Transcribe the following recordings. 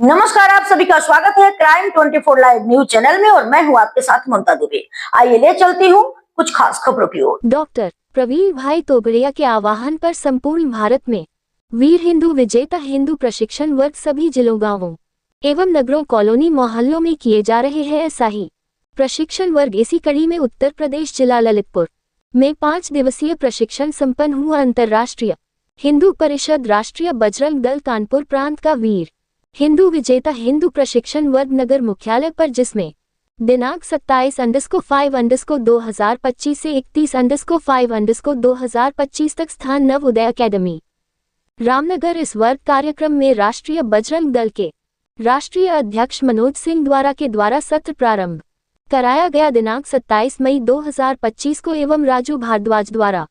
नमस्कार, आप सभी का स्वागत है क्राइम 24 लाइव न्यूज चैनल में और मैं हूं आपके साथ ममता दुबे। आइए ले चलती हूं कुछ खास खबरों की ओर। डॉक्टर प्रवीण भाई तोगड़िया के आह्वान पर संपूर्ण भारत में वीर हिंदू विजेता हिंदू प्रशिक्षण वर्ग सभी जिलों, गांवों एवं नगरों, कॉलोनी, मोहल्लों में किए जा रहे हैं ऐसा ही प्रशिक्षण वर्ग। इसी कड़ी में उत्तर प्रदेश जिला ललितपुर में 5 दिवसीय प्रशिक्षण संपन्न हुआ। अंतर्राष्ट्रीय हिंदू परिषद राष्ट्रीय बजरंग दल कानपुर प्रांत का वीर हिंदू विजेता हिंदू प्रशिक्षण वर्ग नगर मुख्यालय पर, जिसमें दिनांक 27/5/2025 से 31/5/2025 तक स्थान नवोदय अकेडमी रामनगर। इस वर्ग कार्यक्रम में राष्ट्रीय बजरंग दल के राष्ट्रीय अध्यक्ष मनोज सिंह द्वारा सत्र प्रारंभ कराया गया दिनांक 27 मई 2025 को एवं राजू भारद्वाज द्वारा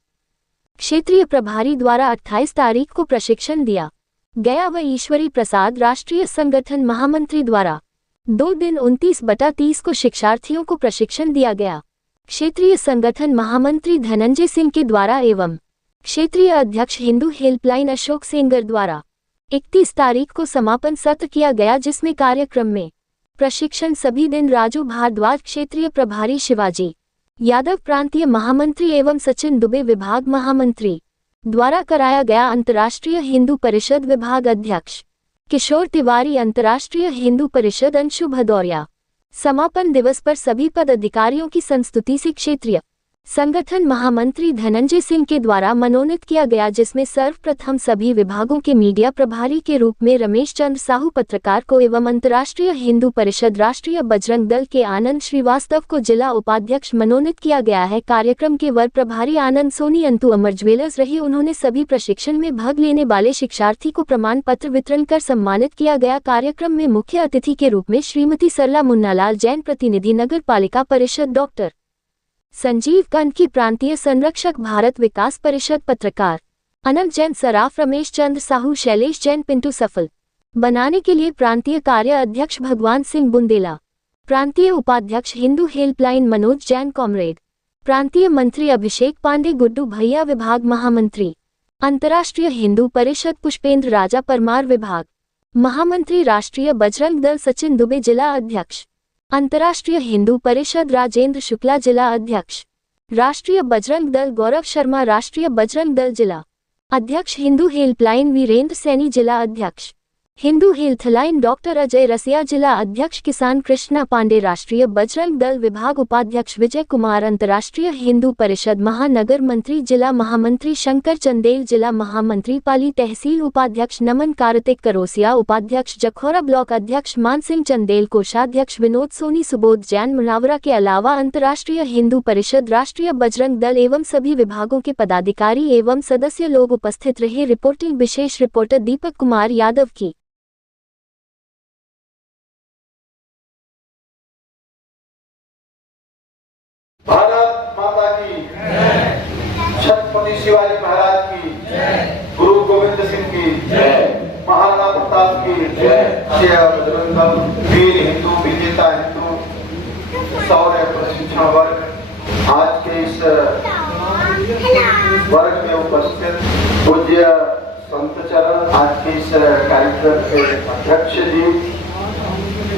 क्षेत्रीय प्रभारी द्वारा 28 तारीख को प्रशिक्षण दिया गया व ईश्वरी प्रसाद राष्ट्रीय संगठन महामंत्री द्वारा 2 दिन 29/30 को शिक्षार्थियों को प्रशिक्षण दिया गया। क्षेत्रीय संगठन महामंत्री धनंजय सिंह के द्वारा एवं क्षेत्रीय अध्यक्ष हिंदू हेल्पलाइन अशोक सेंगर द्वारा 31 तारीख को समापन सत्र किया गया, जिसमें कार्यक्रम में प्रशिक्षण सभी दिन राजू भारद्वाज क्षेत्रीय प्रभारी, शिवाजी यादव प्रांतीय महामंत्री एवं सचिन दुबे विभाग महामंत्री द्वारा कराया गया। अंतर्राष्ट्रीय हिंदू परिषद विभाग अध्यक्ष किशोर तिवारी, अंतर्राष्ट्रीय हिंदू परिषद अंशु भदौरिया। समापन दिवस पर सभी पदाधिकारियों की संस्तुति से क्षेत्रीय संगठन महामंत्री धनंजय सिंह के द्वारा मनोनीत किया गया, जिसमें सर्वप्रथम सभी विभागों के मीडिया प्रभारी के रूप में रमेश चंद्र साहू पत्रकार को एवं अंतर्राष्ट्रीय हिंदू परिषद राष्ट्रीय बजरंग दल के आनंद श्रीवास्तव को जिला उपाध्यक्ष मनोनीत किया गया है। कार्यक्रम के वर प्रभारी आनंद सोनी अंतु अमर ज्वेलर्स रही। उन्होंने सभी प्रशिक्षण में भाग लेने वाले शिक्षार्थी को प्रमाण पत्र वितरण कर सम्मानित किया गया। कार्यक्रम में मुख्य अतिथि के रूप में श्रीमती सरला मुन्नालाल जैन, प्रतिनिधि नगर पालिका परिषद डॉक्टर संजीव कानकी, प्रांतीय संरक्षक भारत विकास परिषद पत्रकार अनंत जैन, सराफ रमेश चंद्र साहू, शैलेश जैन, पिंटू सफल बनाने के लिए प्रांतीय कार्य अध्यक्ष भगवान सिंह बुंदेला, प्रांतीय उपाध्यक्ष हिंदू हेल्पलाइन मनोज जैन कॉमरेड, प्रांतीय मंत्री अभिषेक पांडे, गुड्डू भैया विभाग महामंत्री, अंतर्राष्ट्रीय हिंदू परिषद पुष्पेंद्र राजा परमार विभाग महामंत्री, राष्ट्रीय बजरंग दल सचिन दुबे जिला अध्यक्ष, अंतर्राष्ट्रीय हिंदू परिषद राजेंद्र शुक्ला जिला अध्यक्ष, राष्ट्रीय बजरंग दल गौरव शर्मा, राष्ट्रीय बजरंग दल जिला अध्यक्ष, हिंदू हेल्पलाइन वीरेंद्र सैनी जिला अध्यक्ष, हिंदू हेल्थलाइन डॉक्टर अजय रसिया जिला अध्यक्ष, किसान कृष्णा पांडे, राष्ट्रीय बजरंग दल विभाग उपाध्यक्ष विजय कुमार, अंतर्राष्ट्रीय हिंदू परिषद महानगर मंत्री जिला महामंत्री शंकर चंदेल, जिला महामंत्री पाली तहसील उपाध्यक्ष नमन कार्तिक करोसिया, उपाध्यक्ष जखौरा ब्लॉक अध्यक्ष मान सिंह चंदेल, कोषाध्यक्ष विनोद सोनी, सुबोध जैन मुनावरा के अलावा अंतर्राष्ट्रीय हिंदू परिषद राष्ट्रीय बजरंग दल एवं सभी विभागों के पदाधिकारी एवं सदस्य लोग उपस्थित रहे। रिपोर्टिंग विशेष रिपोर्टर दीपक कुमार यादव की। भारत माता की, छत्रपति शिवाजी महाराज की, गुरु गोविंद सिंह की, महाराणा प्रताप की, बजरंग दल वीर हिंदू विजेता हिंदू शौर्य प्रशिक्षण वर्ग आज के इस वर्ग में उपस्थित पूज्य संत चरण, आज के इस कार्यक्रम के अध्यक्ष जी,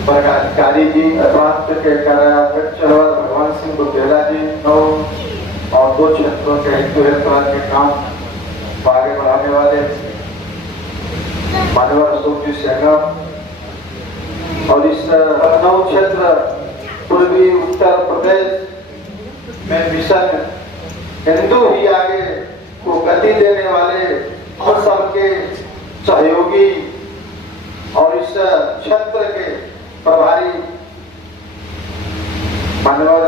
पदाधिकारी जी, प्रांत के कार्याध्यक्ष भगवान सिंह बुंदेला जी और 2 क्षेत्रों के हिंदू हेल्पलाइन के काम आगे बढ़ाने वाले मानवर अशोक जी सेंगर और इस लखनऊ क्षेत्र पूर्वी उत्तर प्रदेश में मिशन हिंदू ही आगे को गति देने वाले और सबके सहयोगी और इस क्षेत्र के प्रभारी मानवर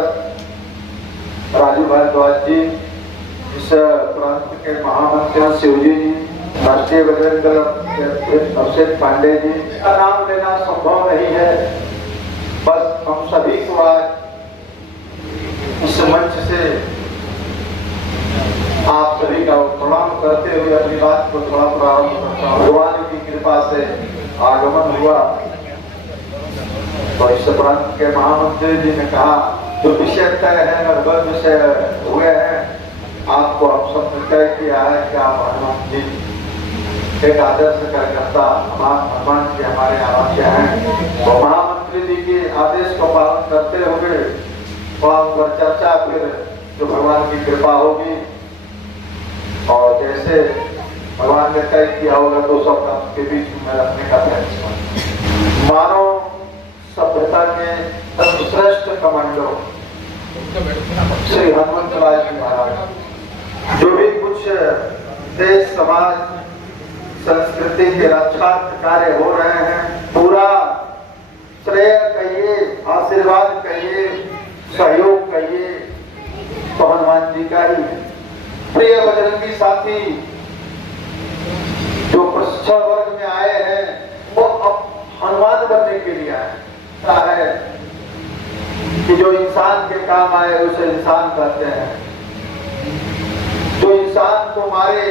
राजू भारद्वाज जी, इस प्रांत के महामंत्री शिवजी जी, राष्ट्रीय बजरंग दल अभिषेक पांडे जी का नाम लेना संभव नहीं है। बस हम सभी को आज इस मंच से आप सभी का प्रणाम करते हुए अपनी बात को थोड़ा प्रारंभ करता हूँ। भगवान की कृपा से आगमन हुआ और इस प्रांत के महामंत्री जी ने कहा जो विषय तय है लगभग विषय हुए हैं, आपको हम सब ने तय किया है कि आप हनुमान जी एक आदर्श कार्यकर्ता हनुमान जी हमारे आराध्य हैं। तो महामंत्री जी के आदेश को पालन करते हुए वहाँ पर चर्चा फिर जो भगवान की कृपा होगी और जैसे भगवान ने तय किया होगा तो सब के बीच में रखने का प्रयत्न। मानव सभ्यता के सर्वश्रेष्ठ कमांडो श्री हनुमंतलाल जी महाराज जो भी कुछ देश समाज संस्कृति के रक्षार्थ कार्य हो रहे हैं, पूरा श्रेय कहिए, आशीर्वाद कहिए, सहयोग कहिए तो हनुमान जी का ही है। प्रिय बजरंगी साथी जो प्रशिक्षण वर्ग में आए हैं वो अब हनुमान बनने के लिए आए है कि जो इंसान के काम आए उसे इंसान कहते हैं, जो इंसान को मारे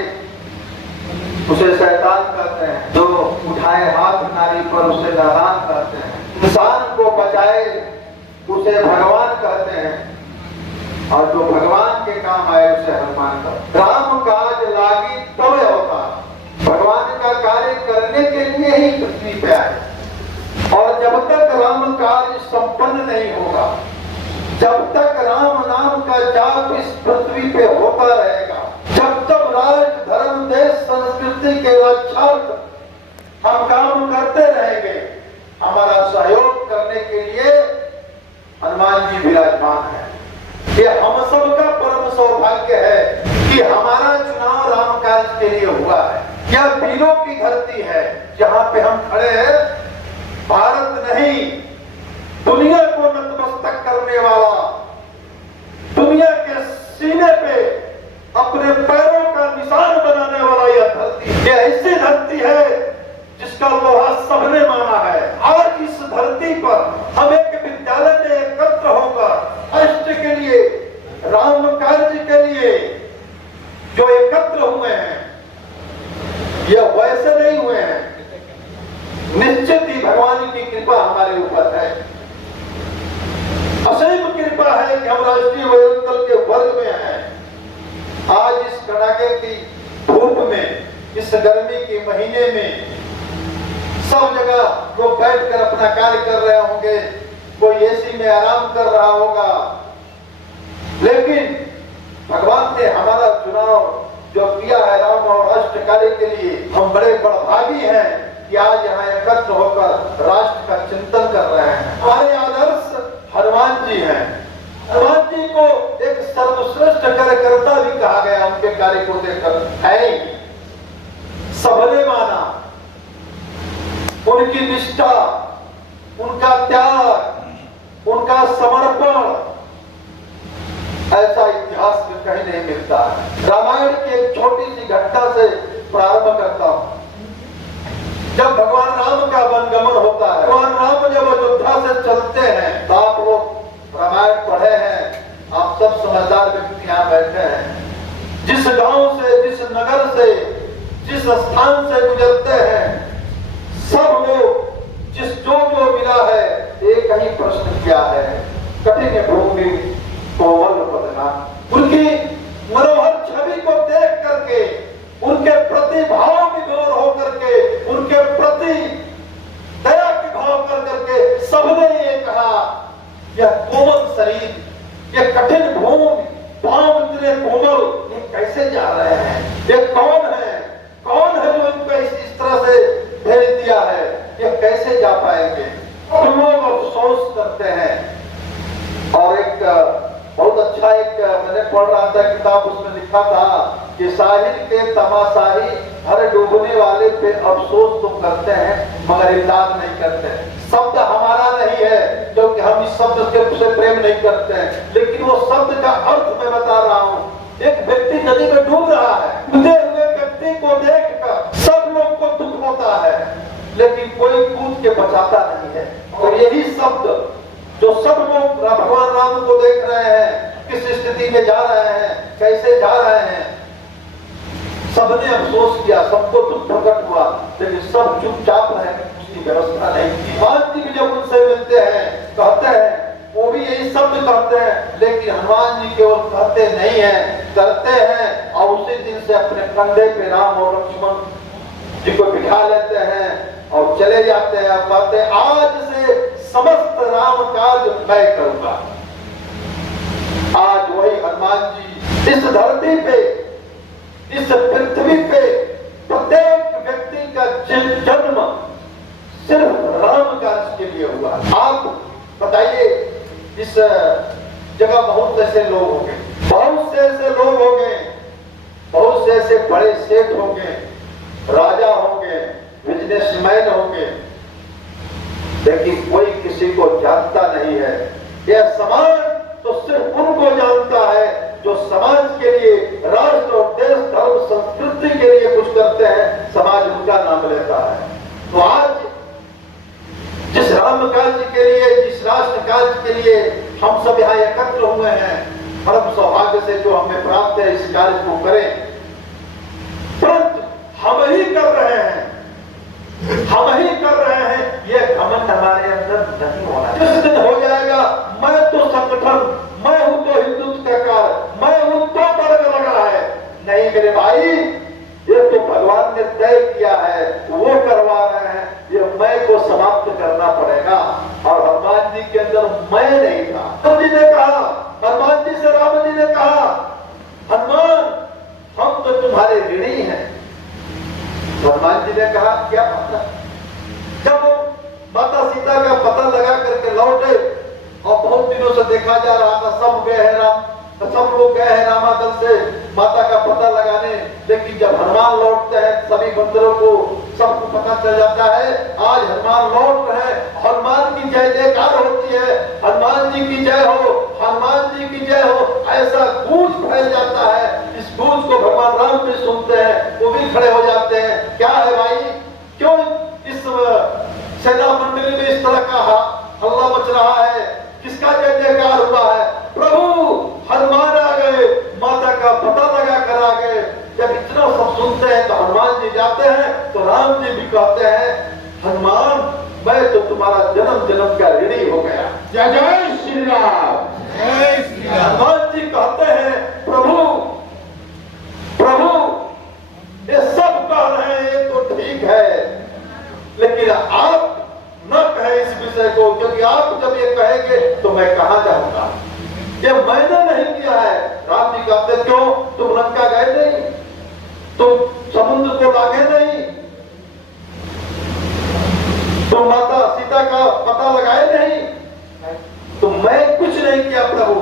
उसे शैतान कहते हैं, जो उठाए हाथ नारी पर उसे नादान कहते हैं, इंसान को बचाए उसे भगवान कहते हैं और जो भगवान के काम आए उसे हनुमान कहते हैं। राम काज लागी तब होता, भगवान का कार्य करने के लिए ही पृथ्वी पे आए और जब तक राम कार्य संपन्न नहीं होगा, जब तक राम नाम का जाप इस पृथ्वी पे होता रहेगा, जब तक राष्ट्र धर्म देश संस्कृति के रक्षार्थ हम काम करते रहेंगे, हमारा सहयोग करने के लिए हनुमान जी विराजमान है। ये हम सबका परम सौभाग्य है कि हमारा चुनाव राम कार्य के लिए हुआ है। यह वीरों की धरती है जहाँ पे हम खड़े हैं। भारत नहीं, दुनिया को नतमस्तक करने वाला, दुनिया के सीने पे अपने पैरों का निशान बनाने वाला यह धरती, यह ऐसी धरती है जिसका लोहा सबने माना है। आज इस धरती पर हम एक विद्यालय में एकत्र होकर राष्ट्र के लिए, राम कार्य के लिए जो एकत्र हुए हैं, यह वैसे नहीं हुए हैं, निश्चित ही भगवान की कृपा हमारे ऊपर है। असीम कृपा है कि हम राष्ट्रीय बजरंग दल के वर्ग में हैं। आज इस कड़ाके की धूप में, इस गर्मी के महीने में सब जगह लोग बैठकर अपना कार्य कर रहे होंगे, कोई एसी में आराम कर रहा होगा, लेकिन भगवान ने हमारा चुनाव जो किया है राम और राष्ट्र कार्य के लिए, हम बड़े बड़भागी हैं कि आज यहाँ एकत्र होकर राष्ट्र का चिंतन कर रहे हैं। हमारे आदर्श हनुमान जी हैं। हनुमान जी को एक सर्वश्रेष्ठ कार्यकर्ता भी कहा गया उनके कार्य को देखकर, है सबने माना। उनकी निष्ठा, उनका त्याग, उनका समर्पण ऐसा इतिहास में कहीं नहीं मिलता है। रामायण की एक छोटी सी घटना से प्रारंभ करता हूं। जब भगवान राम का वनगमन होता है, भगवान राम जब अयोध्या से चलते हैं, तो आप लोग रामायण पढ़े हैं, आप सब समझदार व्यक्ति यहाँ बैठे हैं। जिस गांव से, जिस नगर से, जिस स्थान से गुजरते हैं, सब लोग जो मिला है एक ही प्रश्न किया है, कठिन भूमि कोमल बदना। उनकी मनोहर छवि को देख करके, उनके प्रति भाव विभोर होकर के, उनके प्रति दया के भाव कर करके सबने ये कहा, यह कोमल शरीर, यह कठिन भूमि, पांव इतने कोमल, ये कैसे जा रहे हैं? ये कौन है? कौन है जो इनको इस तरह से भेज दिया है? ये कैसे जा पाएंगे? तो लोग अफसोस करते हैं। और एक बहुत अच्छा एक मैंने पढ़ रहा था किताब, उसमें लिखा था कि साहिल के तमाशाही हर डूबने वाले पे अफसोस तो करते हैं मगर इमदाद नहीं करते। शब्द हमारा नहीं है क्योंकि हम इस शब्द से प्रेम नहीं करते हैं, लेकिन वो शब्द का अर्थ मैं बता रहा हूँ। एक व्यक्ति नदी में डूब रहा है, डूबते हुए व्यक्ति को देखकर सब लोग को दुख होता है, लेकिन कोई कूद के बचाता नहीं है। और यही शब्द जो सब लोग भगवान राम को देख रहे हैं, किस स्थिति में जा रहे हैं, कैसे जा रहे हैं, सबने अफसोस किया, सबको दुख प्रकट हुआ, लेकिन सब चुपचाप रहे, उसकी व्यवस्था नहीं की। हनुमान जी भी जब उनसे मिलते हैं, कहते हैं, वो भी यही शब्द कहते हैं, लेकिन हनुमान जी केवल कहते नहीं है, करते हैं। और उसी दिन से अपने कंधे पे राम और लक्ष्मण जिनको बिठा लेते हैं और चले जाते हैं, अब कहते हैं आज से समस्त राम काज मैं करूंगा। आज वही हनुमान जी इस धरती पे, इस पृथ्वी पे प्रत्येक व्यक्ति का जन्म सिर्फ राम काज के लिए हुआ। आप बताइए, इस जगह बहुत ऐसे लोग होंगे, बहुत से ऐसे लोग होंगे, बहुत से ऐसे बड़े सेठ होंगे, राजा होंगे, बिजनेसमैन होंगे, लेकिन कोई किसी को जानता नहीं है। यह समाज तो सिर्फ उनको जानता है जो समाज के लिए, राष्ट्र और देश, धर्म, संस्कृति के लिए कुछ करते हैं, समाज उनका नाम लेता है। तो आज जिस राम कार्य के लिए, जिस राष्ट्र कार्य के लिए हम सब यहाँ एकत्र हुए हैं, परम सौभाग्य से जो हमें प्राप्त है इस कार्य को करें, परंतु हम ही कर रहे हैं, हम ही कर रहे हैं, यह घमंड हमारे अंदर नहीं होना। जिस दिन हो जाएगा मैं तो संगठन, मैं हूं तो हिंदुत्व का कार्य, मैं हूं तो वर्ग लगा है, नहीं मेरे भाई, ये तो भगवान ने तय किया है, वो करवा रहे हैं, ये मैं को समाप्त करना पड़ेगा। और हनुमान जी के अंदर मैं नहीं था। राम जी ने कहा, हनुमान जी से राम जी ने कहा, हनुमान हम तो तुम्हारे ऋणी हैं। तो हनुमान जी ने कहा क्या पता। जब माता सीता का पता लगा करके लौटे और बहुत दिनों से देखा जा रहा था सब गए हैं राम, सब लोग गए हैं रामादल से माता का पता लगाने, लेकिन जब हनुमान लौटते हैं सभी बंदरों को सबको पता चल जाता है आज हनुमान लौट रहे हैं। हनुमान की जय जयकार होती है, हनुमान जी की जय हो, हनुमान जी की जय हो, ऐसा गूंज फैल जाता है। इस गूंज को भगवान राम भी सुनते हैं, वो भी खड़े हो जाते हैं। क्या है भाई, क्यों इस सेना मंडली में इस तरह का हल्ला मच रहा है, किसका जय जयकार हुआ है? प्रभु हनुमान आ गए, माता का पता लगा कर आ गए। जब इतना सब सुनते हैं तो हनुमान जी जाते हैं तो राम जी भी कहते हैं हनुमान मैं तो तुम्हारा जन्म जन्म का ऋणी हो गया। जय जय श्री राम, जय श्री राम। हनुमान जी कहते हैं प्रभु प्रभु ये सब कह रहे हैं ये तो ठीक है, लेकिन आप न कहें इस विषय को, क्योंकि आप जब ये कहेंगे तो मैं कहां जाऊंगा, ये मैंने नहीं किया है। राम जी कहते क्यों, तुम लंका गए नहीं, तुम समुद्र को लागे नहीं, तुम माता सीता का पता लगाए नहीं, तो मैं कुछ नहीं किया प्रभु।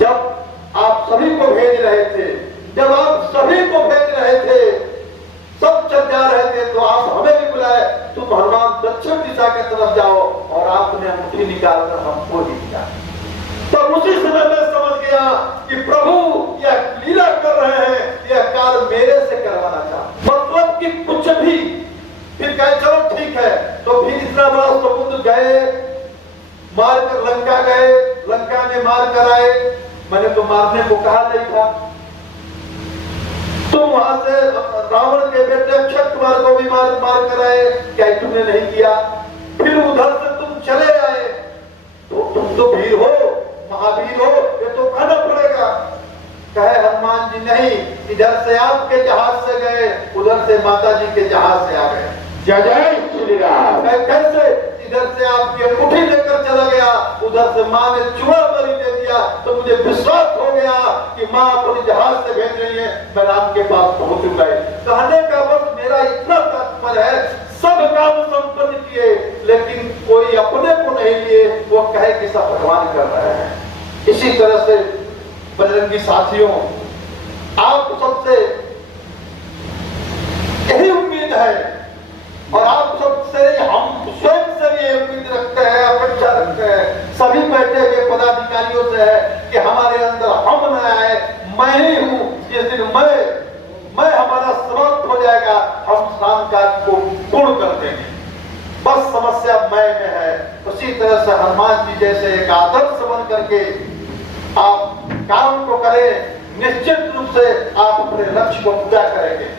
जब आप सभी को भेज रहे थे, जब आप सभी को भेज रहे थे, सब चल जा रहे थे, तो आप हमें भी बुलाए, तुम हनुमान दक्षिण दिशा की तरफ जाओ, और आपने अंगूठी निकालकर हमको ही दिया। तो उसी समय मैं समझ गया कि प्रभु यह लीला कर रहे हैं, यह कार्य मेरे से करवाना चाहते, मतलब कि कुछ भी। फिर कहे चलो ठीक है, तो फिर इतना बड़ा समुद्र गए, मार कर लंका गए, लंका में मार कर आए, मैंने तो मारने को कहा नहीं था। तुम वहां से रावण के बेटे अक्षय कुमार को भी मार कर आए, क्या तुमने नहीं किया? फिर उधर से तुम चले आए, तो तुम तो वीर हो, महावीर हो, ये तो कहना पड़ेगा। कहे हनुमान जी नहीं, इधर से आपके जहाज से गए, उधर से माता जी के जहाज से आ गए। जय जय श्री राम। कैसे? इधर से आपकी अंगूठी लेकर चला गया, उधर से माँ ने चूड़ा बलि दे दिया, तो मुझे विश्वास हो गया कि माँ अपने जहाज से भेज रही है, मैं राम के पास पहुंच गए। कहने का बस मेरा इतना तात्पर्य है, सब काम संपन्न किए, लेकिन कोई अपने को नहीं लिए, वो कहे कि सब भगवान कर रहे हैं। इसी तरह से बजरंगी साथियों, आप सबसे यही उम्मीद है, और आप सबसे हम स्वयं से भी उम्मीद रखते हैं, अपेक्षा रखते हैं, सभी बैठे हुए पदाधिकारियों से है कि हमारे अंदर हम न आए, मैं ही हूं। जिस दिन मैं हमारा समाप्त हो जाएगा, हम स्नान कार्य को पूर्ण कर देंगे। बस समस्या मैं में है। उसी तरह से हनुमान जी जैसे एक आदर्श बन करके आप काम को करें, निश्चित रूप से आप अपने लक्ष्य को पूरा करेंगे।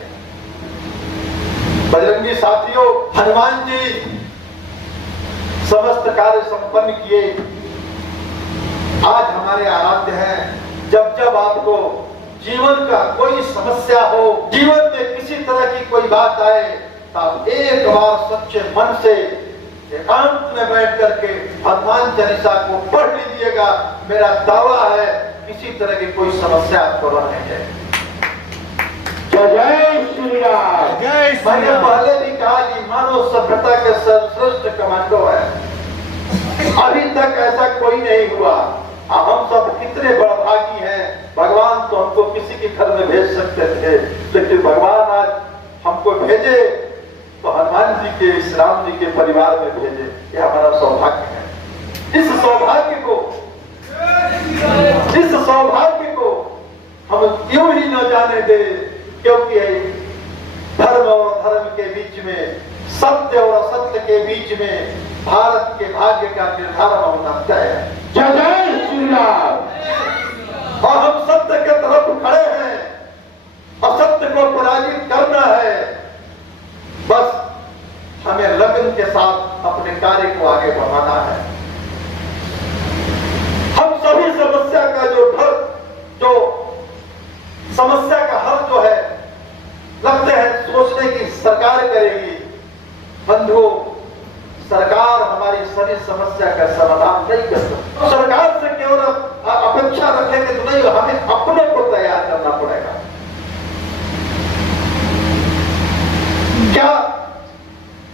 बजरंगी साथियों, हनुमान जी समस्त कार्य संपन्न किए, आज हमारे आराध्य हैं। जब जब आपको जीवन का कोई समस्या हो, जीवन में किसी तरह की कोई बात आए, तो आप एक बार सच्चे मन से एकांत में बैठ करके हनुमान चालीसा को पढ़ लीजिएगा। मेरा दावा है किसी तरह की कोई समस्या आपको नहीं है। जय श्री राम। मैंने पहले भी कहा कि मानव सभ्यता के सर्वश्रेष्ठ कमांडो है, अभी तक ऐसा कोई नहीं हुआ। हम सब कितने बड़भागी हैं। भगवान तो हमको किसी के घर में भेज सकते थे, लेकिन भगवान आज हमको भेजे तो हनुमान जी के, इस राम जी के परिवार में भेजे। ये हमारा सौभाग्य है। इस सौभाग्य को हम क्यों ही न जाने दे, क्योंकि धर्म और धर्म के बीच में, सत्य और असत्य के बीच में भारत के भाग्य का निर्धारण होना तय है। जय श्री राम। और हम सत्य के तरफ खड़े हैं, असत्य को पराजित करना है। बस हमें लगन के साथ अपने कार्य को आगे बढ़ाना है। हम सभी समस्या का जो समस्या का हल जो है, लगते हैं सोचने की सरकार करेगी। बंधुओं, सरकार हमारी सभी समस्या का समाधान नहीं कर सकती। तो सरकार से केवल अपेक्षा रखेंगे तो नहीं, हमें अपने को तैयार करना पड़ेगा। क्या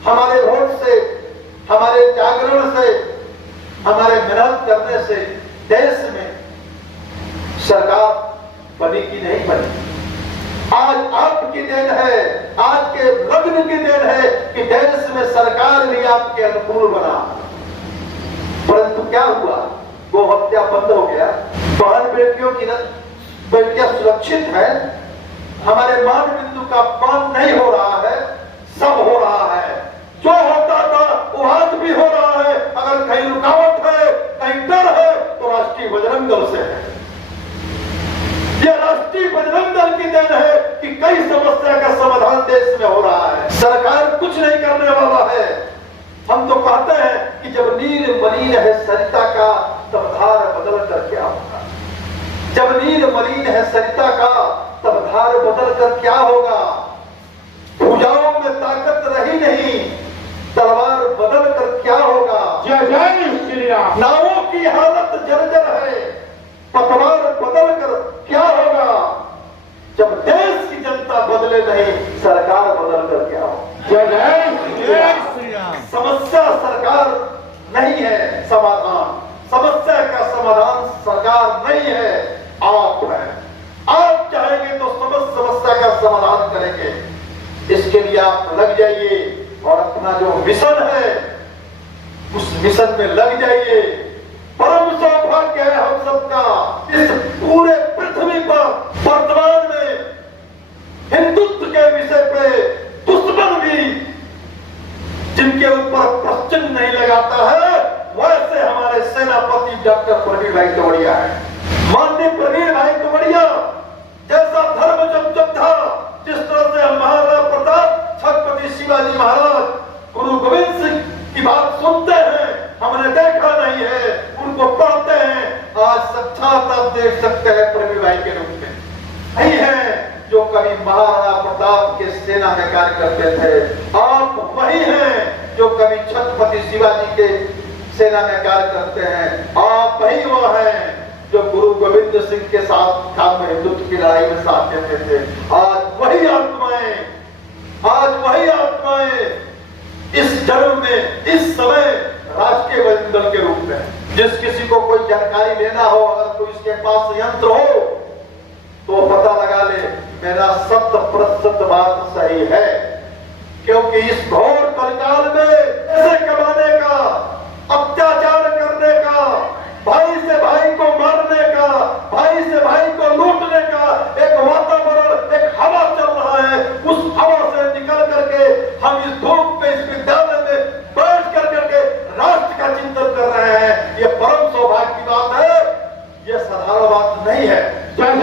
हमारे वोट से, हमारे जागरण से, हमारे मेहनत करने से देश में सरकार बनी कि नहीं बनी? आज आपकी देन है, आज के लग्न की देन है कि देश में सरकार भी आपके अनुकूल बना। परंतु क्या हुआ? वो हत्या बंद हो गया, बहन बेटियां सुरक्षित है, हमारे मान बिंदु का अपमान नहीं हो रहा है, सब हो रहा है। जो होता था वो आज भी हो रहा है। अगर कहीं रुकावट है, कहीं डर है, तो राष्ट्रीय बजरंग दल से है। ये राष्ट्रीय बजरंग दल की देन है कि कई समस्या का समाधान देश में हो रहा है। सरकार कुछ नहीं करने वाला है। हम तो कहते हैं कि जब नीर मलिन है सरिता का, तब धार बदल कर क्या होगा? जब नीर मलिन है सरिता का, तब धार बदल कर क्या होगा? भुजाओं में ताकत रही नहीं, तलवार बदल कर क्या होगा? जय श्री राम। नावों की हालत जर्जर है, पतवार बदल कर क्या होगा? जब देश की जनता बदले नहीं, सरकार बदल कर क्या होगा? जय श्री राम। समस्या सरकार नहीं है समाधान, समस्या का समाधान सरकार नहीं है, आप हैं। आप चाहेंगे तो समस्या का समाधान करेंगे। इसके लिए आप लग जाइए और अपना जो मिशन है उस मिशन में लग जाइए। परम सौभाग्य है हम सबका, इस पूरे पृथ्वी पर वर्तमान में हिंदुत्व के विषय पे दुश्मन भी जिनके ऊपर प्रश्न नहीं लगाता है, वैसे हमारे सेनापति डॉक्टर प्रवीण भाई तोमड़िया है। माननीय प्रवीण भाई तोमड़िया जैसा धर्म जब था, जिस तरह से हम महाराणा प्रताप, छत्रपति शिवाजी महाराज, गुरु गोविंद सिंह की बात सुनते हैं, हमने देखा नहीं है, उनको पढ़ते हैं। आज साक्षात आप देख सकते हैं प्रवीण भाई के रूप में नहीं है जो कभी महाराणा प्रताप के सेना में कार्य करते थे। आप वही हैं जो कभी छत्रपति शिवाजी के सेना में कार्य करते हैं। आप वही वो हैं जो गुरु गोविंद सिंह के साथ खान में हिंदुत्व की लड़ाई में साथ देते थे। आज वही आत्माएं इस जन्म में, इस समय राष्ट्रीय बजरंग दल के रूप में, जिस किसी को कोई जानकारी लेना हो, अगर कोई इसके पास यंत्र हो तो पता लगा ले, मेरा 100% बात सही है। क्योंकि इस घोर कलकाल में पैसे कमाने का, अत्याचार करने का, भाई से भाई को मारने का, भाई से भाई को लूटने का एक वातावरण, एक हवा चल रहा है। उस हवा से निकल करके हम इस धूप में, इस विद्यालय में बैठ करके राष्ट्र का चिंतन कर रहे हैं। ये परम सौभाग्य की बात है, ये साधारण बात नहीं है। जय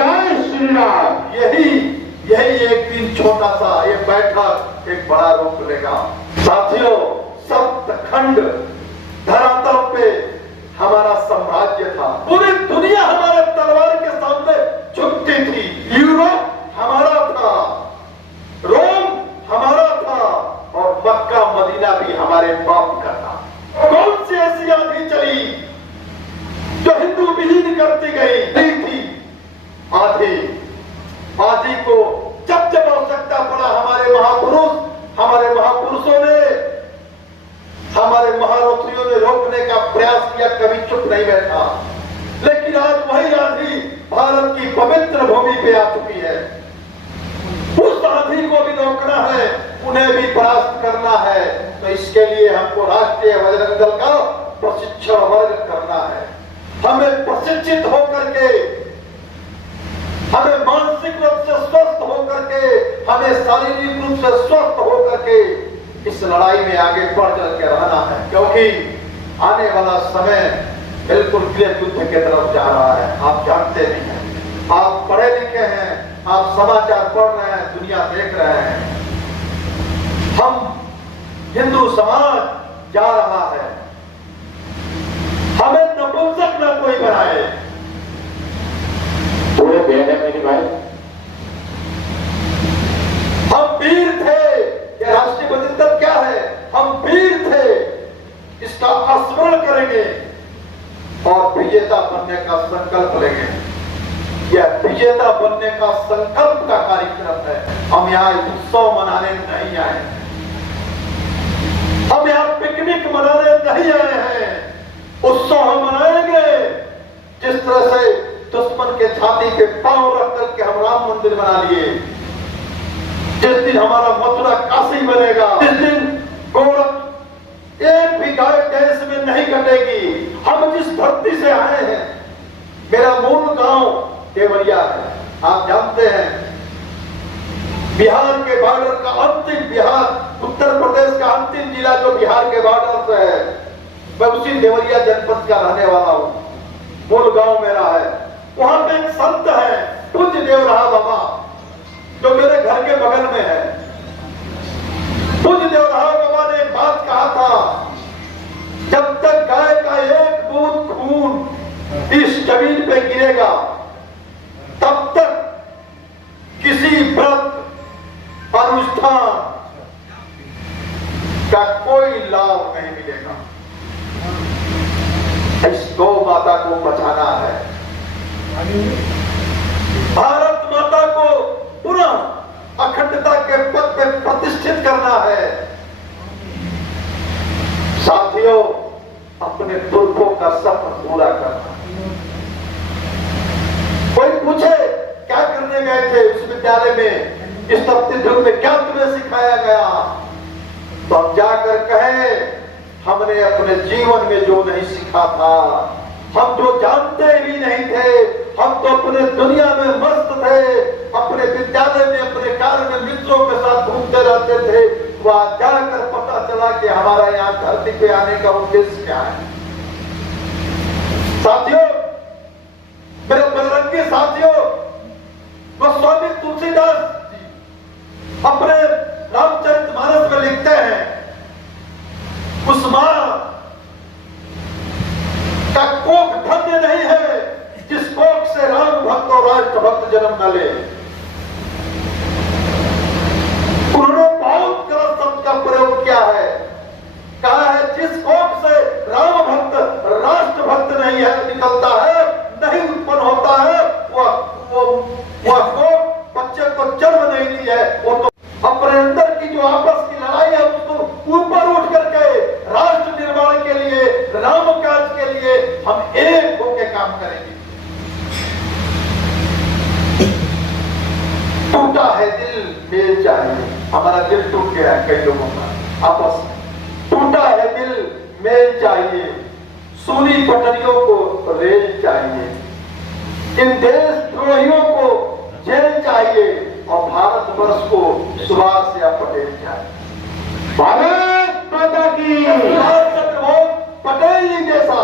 श्री राम। यही एक दिन छोटा सा ये बैठक एक बड़ा रूप लेगा। साथियों, सप्तखंड महारथियों ने रोकने का प्रयास किया, कभी चुप नहीं बैठा। लेकिन आज वही आंधी भारत की पवित्र भूमि पे आ चुकी है। उस आंधी को भी रोकना है, उन्हें भी परास्त करना है। तो इसके लिए हमको राष्ट्रीय बजरंग दल का प्रशिक्षण वर्ग करना है। हमें प्रशिक्षित होकर के, हमें मानसिक रूप से स्वस्थ होकर के, हमें शारीरिक रूप से स्वस्थ होकर के इस लड़ाई में आगे बढ़ चल के रहना है, क्योंकि आने वाला समय बिल्कुल गृह युद्ध की तरफ जा रहा है। आप जानते नहीं हैं, आप पढ़े लिखे हैं, आप समाचार पढ़ रहे हैं, दुनिया देख रहे हैं। हम हिंदू समाज जा रहा है, हमें नपुंसक न कोई बनाए। पूरे बेन है मेरी भाई, हम वीर थे। ये राष्ट्रीय बजरंग दल क्या है? हम वीर थे, इसका स्मरण करेंगे और विजेता बनने का संकल्प लेंगे। यह विजेता बनने का संकल्प का कार्यक्रम है। हम यहाँ उत्सव मनाने नहीं आए, हम यहाँ पिकनिक मनाने नहीं आए हैं। उत्सव हम मनाएंगे जिस तरह से दुश्मन के छाती पे पांव रख करके हम राम मंदिर बना लिए। जिस दिन हमारा मथुरा काशी बनेगा, जिस दिन गोरख एक भी गाय देश में नहीं कटेगी। हम जिस धरती से आए हैं, मेरा मूल गांव देवरिया है। आप जानते हैं बिहार के बॉर्डर का अंतिम, बिहार उत्तर प्रदेश का अंतिम जिला जो बिहार के बॉर्डर से है, मैं उसी देवरिया जनपद का रहने वाला हूं। मूल गांव मेरा है। वहां पे एक संत है पूज्य देवराहा बाबा, जो मेरे घर के बगल में है। पूज्य देवराहा बाबा ने एक बात कहा था, जब तक गाय का एक बूंद खून इस जमीन पे गिरेगा, तब तक किसी व्रत अनुष्ठान का कोई लाभ नहीं मिलेगा। इस गौ माता को बचाना है, भारत माता को पुनः अखंडता के पद पे प्रतिष्ठित करना है। साथियों, अपने पुरखों का सपना पूरा करना। कोई पूछे क्या करने गए थे उस विद्यालय में, इस सप्तम युग में क्या तुम्हें सिखाया गया, तो हम जाकर कहें हमने अपने जीवन में जो नहीं सीखा था, हम जो जानते भी नहीं थे, हम तो अपने दुनिया में मस्त थे, अपने विद्यालय में अपने कार्य में मित्रों के साथ घूमते रहते थे। वहां जाकर पता चला कि हमारा यहाँ धरती पे आने का उद्देश्य क्या है। साथियों, मेरे बजरंगी साथियों, गोस्वामी तुलसीदास जी अपने रामचरितमानस में लिखते हैं, उस मां का कोख धन्य नहीं है जिस कोख से राम भक्त और राष्ट्र भक्त जन्म न ले। उन्होंने बहुत गलत शब्द का प्रयोग किया है, कहा है जिस कोख से राम भक्त राष्ट्र भक्त नहीं है निकलता है, नहीं उत्पन्न होता है, वह कोख बच्चे को जन्म नहीं दी है। वो तो अपने अंदर की जो आपस की लड़ाई है उसको ऊपर उठ करके राष्ट्र निर्माण के लिए, राम काज के लिए हम एक होकर काम करेंगे। टूटा है दिल मेल चाहिए, हमारा दिल टूट गया है कई लोगों का आपस में। टूटा है दिल मेल चाहिए, सूनी पटरियों को रेल चाहिए, इन देशद्रोहियों को जेल चाहिए और भारत वर्ष को सुभाष या पटेल चाहिए। भारत माता की पटेल जी जैसा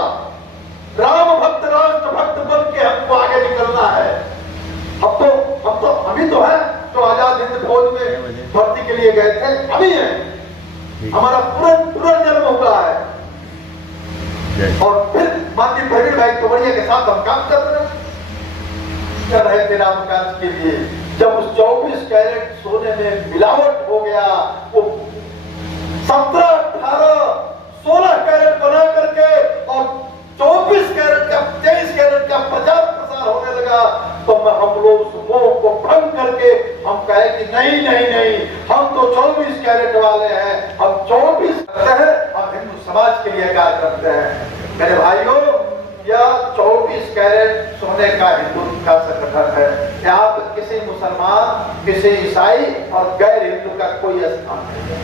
राम भक्त राष्ट्र भक्त बन के हमको आगे निकलना है। अभी तो है जो आजाद हिंद फौज में भर्ती के लिए गए थे, अभी है, हमारा पूरा जन्म हुआ है। और फिर माननीय प्रवीण भाई तोमरिया के साथ हम काम कर रहे थे राम काज के लिए। जब उस 24 कैरेट सोने में मिलावट हो गया, वो 17, 18, 16 कैरेट बना करके और 24 कैरेट का 23 कैरेट का प्रचार प्रसार होने लगा, तो हम लोग उस मोह को भंग करके हम कहे कि नहीं नहीं नहीं, हम तो 24 कैरेट वाले हैं, हम 24 करते हैं, हम हिंदू समाज के लिए स्वीकार करते हैं। मेरे भाइयों, यह 24 कैरेट सोने का हिंदू का संगठन है। यहाँ पर किसी मुसलमान, किसी ईसाई और गैर हिंदू का कोई स्थान नहीं है।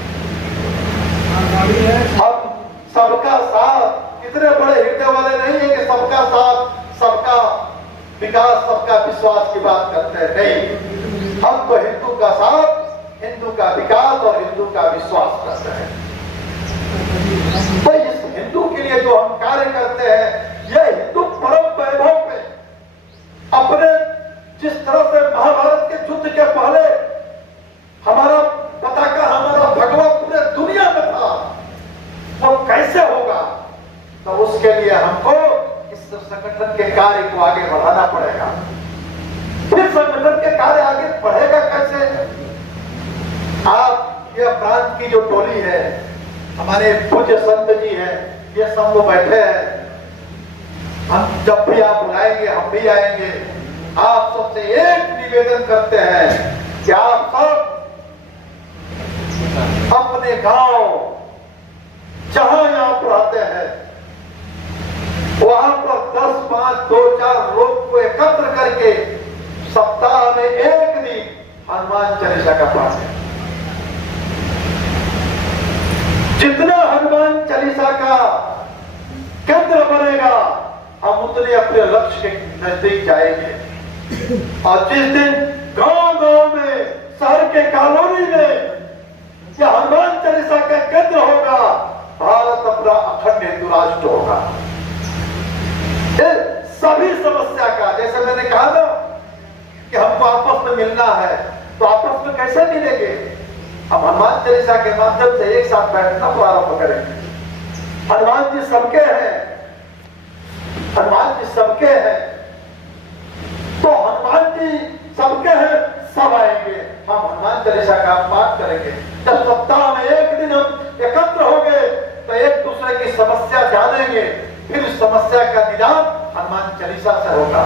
हम सबका साथ, इतने बड़े हृदय वाले नहीं है कि सबका साथ, सबका विकास, सबका विश्वास की बात करते हैं, नहीं। हम तो हिंदू का साथ, हिंदू का विकास और हिंदू का विश्वास करते हैं। तो इस हिंदू के लिए जो हम कार्य करते हैं, यह हिंदू परम वैभव पे अपने, जिस तरह से महाभारत के युद्ध के पहले हमारा पताका, हमारा भगवा पूरे दुनिया में था, वो कैसे होगा? तो उसके लिए हमको इस संगठन के कार्य को आगे बढ़ाना पड़ेगा। फिर संगठन के कार्य आगे बढ़ेगा कैसे? आप ये प्रांत की जो टोली है, हमारे पूज्य संत जी हैं, ये सब लोग बैठे हैं। हम जब भी आप बुलाएंगे हम भी आएंगे। आप सबसे एक निवेदन करते हैं कि आप सब अपने गांव, जहां आप रहते हैं, वहां पर 10, 5, 2, 4 लोग को एकत्र करके सप्ताह में एक दिन हनुमान चालीसा का पाठ है। जितना हनुमान चालीसा का केंद्र बनेगा, हम उतने अपने लक्ष्य के नजदीक जाएंगे। और जिस दिन गांव-गांव में, शहर के कॉलोनी में यह हनुमान चालीसा का केंद्र होगा, भारत अपना अखंड हिंदू राष्ट्र होगा। सभी समस्या का, जैसे मैंने कहा ना कि हमको आपस में मिलना है, तो आपस में कैसे मिलेंगे? हम हनुमान चालीसा के माध्यम से एक साथ बैठना प्रारंभ करेंगे। हनुमान जी सबके हैं, हनुमान जी सबके हैं, तो हनुमान जी सबके हैं, सब आएंगे। हम हनुमान चालीसा का पाठ करेंगे। जब सप्ताह में एक दिन हम एकत्र होंगे तो एक दूसरे की समस्या जानेंगे, फिर उस समस्या का निदान हनुमान चालीसा से होगा।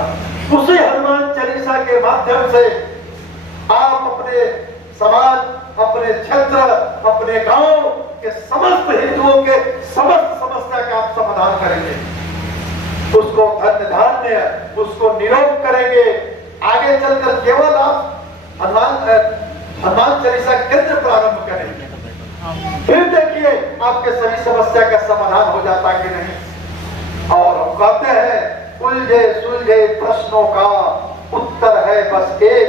उसी हनुमान चालीसा के माध्यम से आप अपने समाज, अपने क्षेत्र, अपने गांव के समस्त हिंदुओं के समस्त समस्या का आप समाधान करेंगे, उसको धन्य धान्य, उसको निरोग करेंगे। आगे चलकर केवल आप हनुमान चालीसा केंद्र प्रारंभ करेंगे, फिर देखिए आपके सभी समस्या का समाधान हो जाता कि नहीं। और हम कहते हैं, उलझे सुलझे प्रश्नों का उत्तर है बस एक,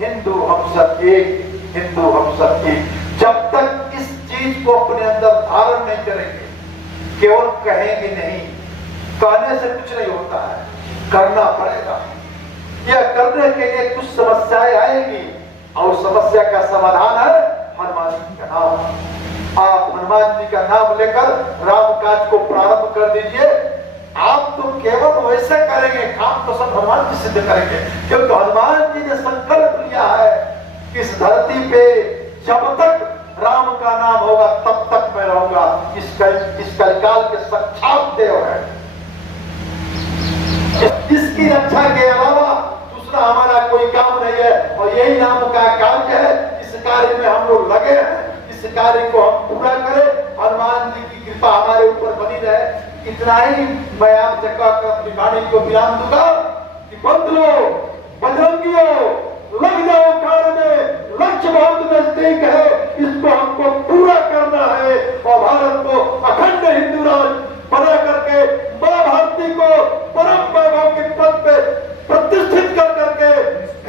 हिंदू हम सब एक, हिंदू हम सब एक। जब तक इस चीज को अपने अंदर धारण नहीं करेंगे, केवल कहेंगे नहीं, कहने से कुछ नहीं होता है, करना पड़ेगा। यह करने के लिए कुछ समस्याएं आएंगी और समस्या का समाधान है हनुमान जी का नाम। आप हनुमान जी का नाम लेकर राम काज को प्रारंभ कर दीजिए। आप तो केवल वैसे करेंगे, काम तो सब हनुमान जी सिद्ध करेंगे, क्योंकि हनुमान जी ने संकल्प लिया है कि इस धरती पे जब तक राम का नाम होगा तब तक मैं रहूंगा। इस कलिकाल के साक्षात देव है। इसकी रक्षा के अलावा दूसरा हमारा कोई काम नहीं है, और यही नाम का कार्य है। इस कार्य में हम लोग लगे हैं, इस कार्य को हम पूरा करें। हनुमान जी की कृपा हमारे ऊपर बनी रहे। इतना ही मैं आप जगह अपनी वाणी को विराम दूंगा कि बंधुओं, बजरंगियों, लग जाओ कार्य में, लक्ष्य बहुत नजदीक है, इसको हमको पूरा करना है और भारत को अखंड हिंदू राष्ट्र बना करके मां भारती को परम वैभव के पद पे प्रतिष्ठित कर करके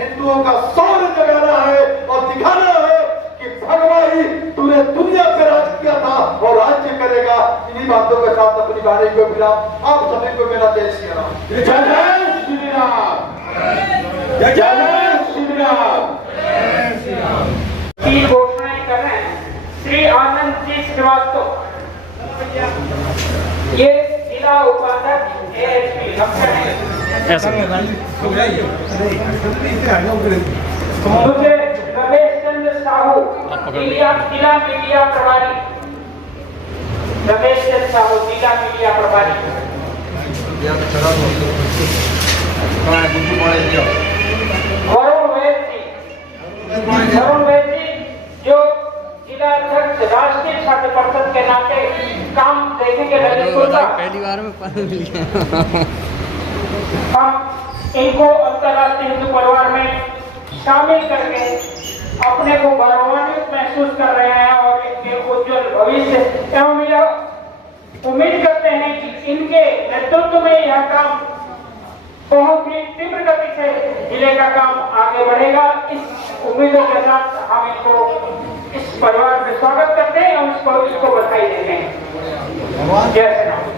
हिंदुओं का शौर्य जगाना है और दिखाना है कि भगवान ही तूने दुनिया पे राज किया था और राज्य करेगा। इन्हीं बातों के साथ अपनी वाणी को विराम। आप सभी को मेरा जय श्री राम। जय जय श्री राम, जय जय श्री राम। तीन घोषणाएं कर रहे हैं। श्री आनंद जी श्रीवास्तव, ये जिला उपाध्यक्ष AHP लक्ष्य है। दूसरे रमेश चंद्र साहू, जिला मीडिया प्रभारी। रमेश चंद्र साहू, जिला मीडिया प्रभारी। वरुण वैद जी, जो जिला अध्यक्ष अध्यक्ष राष्ट्रीय छात्र परिषद के नाते काम देखेंगे ललितपुर का। पहली बार में पढ़ लिया। हम इनको अंतर्राष्ट्रीय हिंदू परिवार में शामिल करके अपने को गौरवान्वित महसूस कर रहे हैं और इनके उज्जवल भविष्य एवं यह उम्मीद करते हैं कि इनके नेतृत्व में यह काम बहुत ही तीव्र गति से जिले का काम आगे बढ़ेगा। इस उम्मीदों के साथ हम इनको इस परिवार में स्वागत करते हैं और इसको बधाई देते हैं। जय श्री राम।